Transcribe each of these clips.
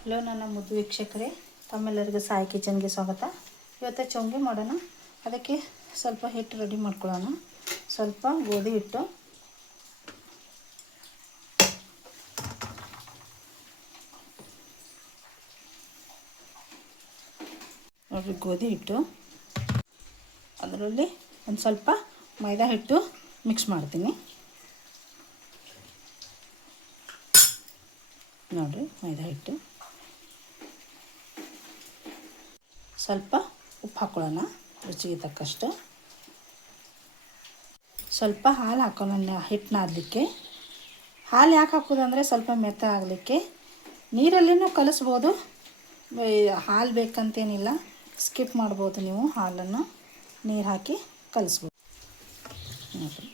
Hello ನನ್ನ ಮುದ್ದು ವೀಕ್ಷಕರೇ, ತಮ್ಮೆಲ್ಲರಿಗೂ ಸಾಯಿ ಕಿಚನ್ಗೆ ಸ್ವಾಗತ. ಇವತ್ತು ಚೊಂಗೆ ಮಾಡೋಣ. ಅದಕ್ಕೆ ಸ್ವಲ್ಪ ಹಿಟ್ಟು ರೆಡಿ ಮಾಡ್ಕೊಳ್ಳೋಣ. ಸ್ವಲ್ಪ ಗೋಧಿ ಹಿಟ್ಟು, ನೋಡಿರಿ ಗೋಧಿ ಹಿಟ್ಟು, ಅದರಲ್ಲಿ ಒಂದು ಸ್ವಲ್ಪ ಮೈದಾ ಹಿಟ್ಟು ಮಿಕ್ಸ್ ಮಾಡ್ತೀನಿ. ನೋಡಿರಿ ಮೈದಾ ಹಿಟ್ಟು, ಸ್ವಲ್ಪ ಉಪ್ಪು ಹಾಕ್ಕೊಳ್ಳೋಣ ರುಚಿಗೆ ತಕ್ಕಷ್ಟು. ಸ್ವಲ್ಪ ಹಾಲು ಹಾಕೋಣ ಹಿಟ್ಟು ನಾದಲಿಕ್ಕೆ. ಹಾಲು ಯಾಕೆ ಹಾಕೋದಂದರೆ ಸ್ವಲ್ಪ ಮೆತ್ತ ಆಗಲಿಕ್ಕೆ. ನೀರಲ್ಲಿನೂ ಕಲಿಸ್ಬೋದು, ಹಾಲು ಬೇಕಂತೇನಿಲ್ಲ, ಸ್ಕಿಪ್ ಮಾಡ್ಬೋದು. ನೀವು ಹಾಲನ್ನು ನೀರು ಹಾಕಿ ಕಲಿಸ್ಬೋದು. ನೋಡಿರಿ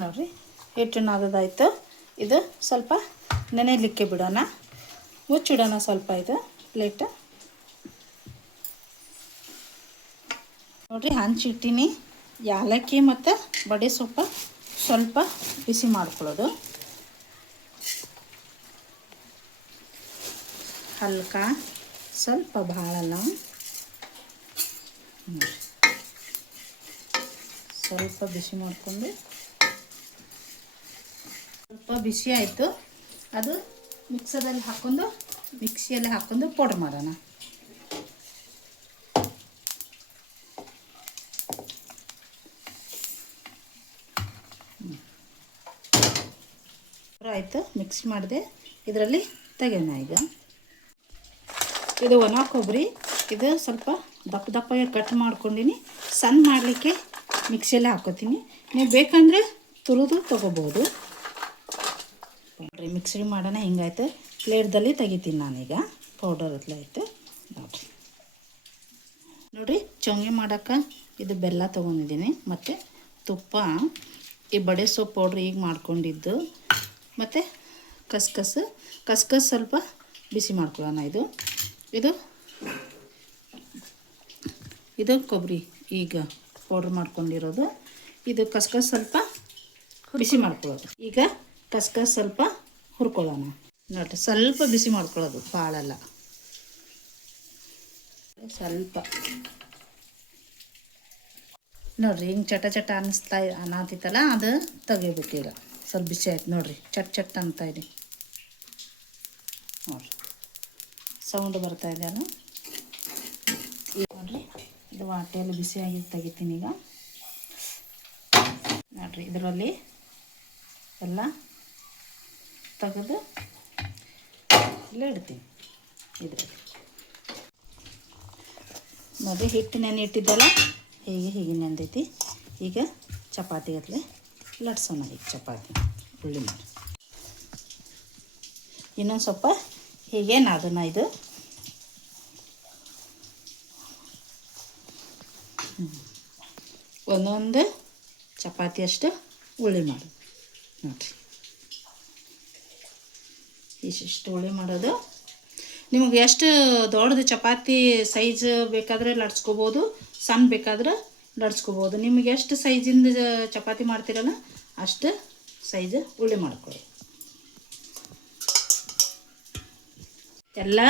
ನೋಡಿರಿ ಹಿಟ್ಟು ನಾದದಾಯಿತು. ಇದು ಸ್ವಲ್ಪ ನೆನೆಯಲಿಕ್ಕೆ ಬಿಡೋಣ, ಮುಚ್ಚಿಡೋಣ ಸ್ವಲ್ಪ. ಇದು ಪ್ಲೇಟ್ ನೋಡಿರಿ ಹಂಚಿಟ್ಟಿನಿ. ಯಾಲಕ್ಕಿ ಮತ್ತು ಬಡೆ ಸೊಪ್ಪು ಸ್ವಲ್ಪ ಬಿಸಿ ಮಾಡ್ಕೊಳ್ಳೋದು. ಹಲ್ಕ ಸ್ವಲ್ಪ ಭಾಳಲ್ಲ, ಸ್ವಲ್ಪ ಬಿಸಿ ಮಾಡಿಕೊಂಡು, ಸ್ವಲ್ಪ ಬಿಸಿ ಆಯಿತು. ಅದು ಮಿಕ್ಸರಲ್ಲಿ ಹಾಕ್ಕೊಂಡು, ಮಿಕ್ಸಿಯಲ್ಲಿ ಹಾಕ್ಕೊಂಡು ಪೌಡ್ರ್ ಮಾಡೋಣ. ಆಯಿತು, ಮಿಕ್ಸ್ ಮಾಡಿದೆ. ಇದರಲ್ಲಿ ತೆಗೆಯೋಣ. ಈಗ ಇದು ಒಣ ಕೊಬ್ಬರಿ, ಇದು ಸ್ವಲ್ಪ ದಪ್ಪ ದಪ್ಪಾಗಿ ಕಟ್ ಮಾಡ್ಕೊಂಡಿನಿ. ಸಣ್ಣ ಮಾಡಲಿಕ್ಕೆ ಮಿಕ್ಸಿಯಲ್ಲೇ ಹಾಕೋತೀನಿ. ನೀವು ಬೇಕಂದರೆ ತುರಿದು ತೊಗೋಬೋದು. ನೋಡಿರಿ ಮಿಕ್ಸಿ ಮಾಡೋಣ. ಹಿಂಗಾಯ್ತು, ಪ್ಲೇಟ್ದಲ್ಲಿ ತೆಗಿತೀನಿ ನಾನೀಗ. ಪೌಡರ್ ಆಯಿತು ನೋಡಿರಿ. ಚೊಂಗೆ ಮಾಡೋಕ್ಕೆ ಇದು ಬೆಲ್ಲ ತೊಗೊಂಡಿದ್ದೀನಿ, ಮತ್ತು ತುಪ್ಪ, ಈ ಬಡೆ ಸೊಪ್ಪು ಪೌಡ್ರ್ ಈಗ ಮಾಡ್ಕೊಂಡಿದ್ದು, ಮತ್ತು ಕಸ್ಕಸ್ ಸ್ವಲ್ಪ ಬಿಸಿ ಮಾಡ್ಕೊಳ್ಳೋಣ. ಇದು ಕೊಬ್ಬರಿ ಈಗ ಪೌಡ್ರ್ ಮಾಡ್ಕೊಂಡಿರೋದು. ಇದು ಕಸ್ಕಸ್ ಸ್ವಲ್ಪ ಬಿಸಿ ಮಾಡ್ಕೊಳ್ಳೋದು. ಈಗ ಕಸ್ಕಸ್ ಸ್ವಲ್ಪ ಹುರ್ಕೊಳ್ಳೋಣ. ನೋಡಿರಿ ಸ್ವಲ್ಪ ಬಿಸಿ ಮಾಡ್ಕೊಳ್ಳೋದು, ಭಾಳಲ್ಲ, ಸ್ವಲ್ಪ. ನೋಡಿರಿ ಹಿಂಗೆ ಚಟ ಅನ್ನತ್ತಿತ್ತಲ್ಲ, ಅದು ತೆಗಿಬೇಕು. ಈಗ ಸ್ವಲ್ಪ ಬಿಸಿ ಆಯ್ತು ನೋಡಿರಿ, ಚಟ್ ಅಂತ ಇದೆ ನೋಡಿರಿ, ಸೌಂಡ್ ಬರ್ತಾ ಇದೆ ಅಲ್ಲ. ನೋಡಿರಿ ಇದು ವಾಟೆಯಲ್ಲಿ ಬಿಸಿಯಾಗಿ ತೆಗಿತೀನಿ ಈಗ. ನೋಡಿರಿ ಇದರಲ್ಲಿ ಎಲ್ಲ ತೆಗೆದು ಇಲ್ಲೇ ಇಡ್ತೀನಿ. ಇದರಲ್ಲಿ ನೋಡಿರಿ ಹಿಟ್ಟು ನೆನೆಯಿಟ್ಟಿದ್ದಲ್ಲ, ಹೀಗೆ ನೆಂದೈತಿ. ಈಗ ಚಪಾತಿ ಗಟ್ಟಲೆ ಲಟ್ಸೋಣ. ಈಗ ಚಪಾತಿ ಉಳ್ಳಿ ಮಾಡಿ ಇನ್ನೊಂದು ಸ್ವಲ್ಪ ಹೀಗೆ ನಾದೋಣ. ಇದು ಒಂದೊಂದು ಚಪಾತಿ ಅಷ್ಟು ಉಳ್ಳಿ ಮಾಡೋದು. ನೋಡಿರಿ ಇಷ್ಟು ಉಳ್ಳಿ ಮಾಡೋದು. ನಿಮಗೆ ಎಷ್ಟು ದೊಡ್ಡದು ಚಪಾತಿ ಸೈಜ್ ಬೇಕಾದರೆ ಲಟ್ಸ್ಕೊಬೋದು, ಸಣ್ಣ ಬೇಕಾದ್ರೆ ಲಟ್ಸ್ಕೊಬೋದು. ನಿಮಗೆ ಎಷ್ಟು ಸೈಜಿಂದ ಚಪಾತಿ ಮಾಡ್ತೀರಲ್ಲ ಅಷ್ಟು ಸೈಜ್ ಉಳ್ಳಿ ಮಾಡ್ಕೊಳ್ಳಿ. ಎಲ್ಲ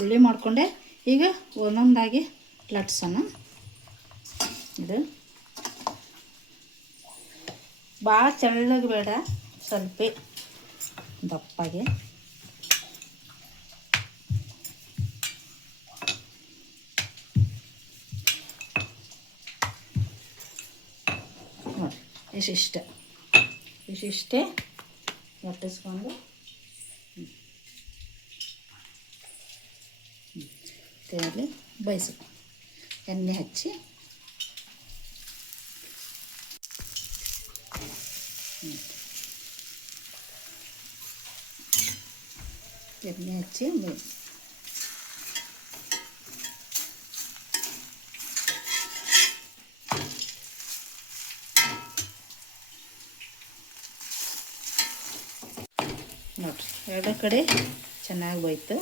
ಉಳ್ಳಿ ಮಾಡಿಕೊಂಡೆ. ಈಗ ಒಂದೊಂದಾಗಿ ಲಟ್ಸೋಣ. ಇದು ಭಾಳ ತೆಳ್ಳಗೆ ಬೇಡ, ಸ್ವಲ್ಪ ದಪ್ಪಾಗೆ. ನೋಡಿ ಇಷ್ಟಿಷ್ಟೇ ಲಟ್ಟಿಸ್ಕೊಂಡು ತೆಗೆದು ಬೇಯಿಸಿ ಎಣ್ಣೆ ಹಚ್ಚಿ ಬೇಯಿಸಿ. ನೋಡಿರಿ ಎರಡು ಕಡೆ ಚೆನ್ನಾಗಿ ಹೋಯ್ತು.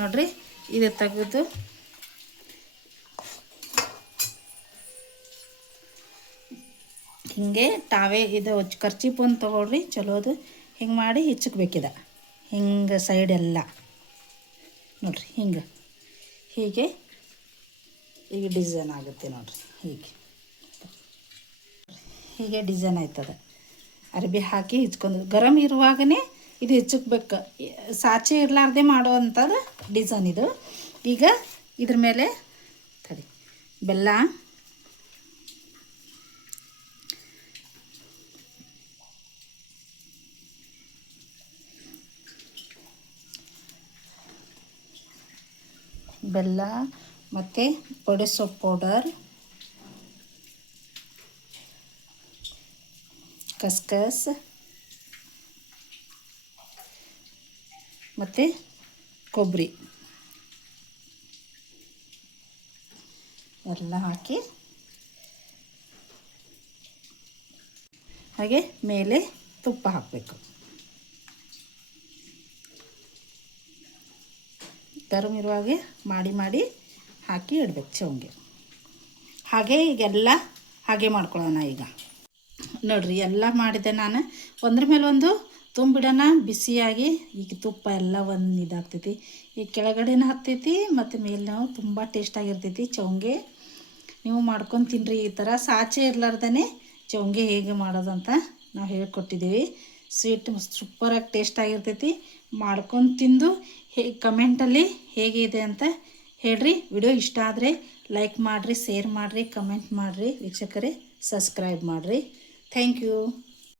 ನೋಡಿರಿ ಇದು ತೆಗೆದು ಹಿಂಗೆ ತಾವೇ ಇದು ಕರ್ಚೀಪ್ ಒಂದು ತೊಗೊಳ್ರಿ, ಚಲೋದು ಹಿಂಗೆ ಮಾಡಿ ಹಿಚ್ಚಕ್ಬೇಕಿದೆ. ಹಿಂಗೆ ಸೈಡೆಲ್ಲ ನೋಡಿರಿ ಹೀಗೆ ಈಗ ಡಿಸೈನ್ ಆಗುತ್ತೆ ನೋಡಿರಿ. ಹೀಗೆ ಡಿಸೈನ್ ಆಯ್ತದ. ಅರ್ಬಿ ಹಾಕಿ ಹಿಚ್ಕೊಂಡು ಗರಮ್ ಇರುವಾಗನೇ ಇದು ಹೆಚ್ಚಕ್ಬೇಕು. ಸಾಚೆ ಇರಲಾರ್ದೆ ಮಾಡುವಂಥದ್ದು ಡಿಸೈನ್ ಇದು. ಈಗ ಇದ್ರ ಮೇಲೆ ತಡಿ ಬೆಲ್ಲ, ಮತ್ತು ಪೊಡೆ ಸೊಪ್ಪು ಪೌಡರ್, ಕಸ್ಕಸ್ ಮತ್ತು ಕೊಬ್ಬರಿ ಎಲ್ಲ ಹಾಕಿ, ಹಾಗೆ ಮೇಲೆ ತುಪ್ಪ ಹಾಕಬೇಕು. ಗರಮ್ ಇರುವಾಗೆ ಮಾಡಿ ಹಾಕಿ ಇಡಬೇಕು ಚೌಂಗೆ. ಹಾಗೆ ಈಗೆಲ್ಲ ಹಾಗೆ ಮಾಡ್ಕೊಳ್ಳೋಣ. ಈಗ ನೋಡಿರಿ ಎಲ್ಲ ಮಾಡಿದೆ ನಾನು. ಒಂದ್ರ ಮೇಲೆ ಒಂದು ತುಂಬಿಡೋಣ ಬಿಸಿಯಾಗಿ. ಈಗ ತುಪ್ಪ ಎಲ್ಲ ಒಂದು ಇದಾಗ್ತೈತಿ. ಈ ಕೆಳಗಡೆನೂ ಹತ್ತೈತಿ ಮತ್ತು ಮೇಲೆ ತುಂಬ ಟೇಸ್ಟಾಗಿರ್ತೈತಿ ಚೌಂಗೆ. ನೀವು ಮಾಡ್ಕೊಂಡು ತಿನ್ನಿರಿ ಈ ಥರ. ಸಾಚೆ ಇರಲಾರ್ದೇ ಚೌಂಗೆ ಹೇಗೆ ಮಾಡೋದಂತ ನಾವು ಹೇಳ್ಕೊಟ್ಟಿದ್ದೀವಿ. ಸ್ವೀಟ್ ಸೂಪರಾಗಿ ಟೇಸ್ಟಾಗಿರ್ತೈತಿ. ಮಾಡ್ಕೊಂಡು ತಿಂದು ಕಮೆಂಟಲ್ಲಿ ಹೇಗೆ ಇದೆ ಅಂತ ಹೇಳ್ರಿ. ವಿಡಿಯೋ ಇಷ್ಟ ಆದರೆ ಲೈಕ್ ಮಾಡಿರಿ, ಶೇರ್ ಮಾಡಿರಿ, ಕಮೆಂಟ್ ಮಾಡಿರಿ. ವೀಕ್ಷಕರೇ ಸಬ್ಸ್ಕ್ರೈಬ್ ಮಾಡಿರಿ. Thank you.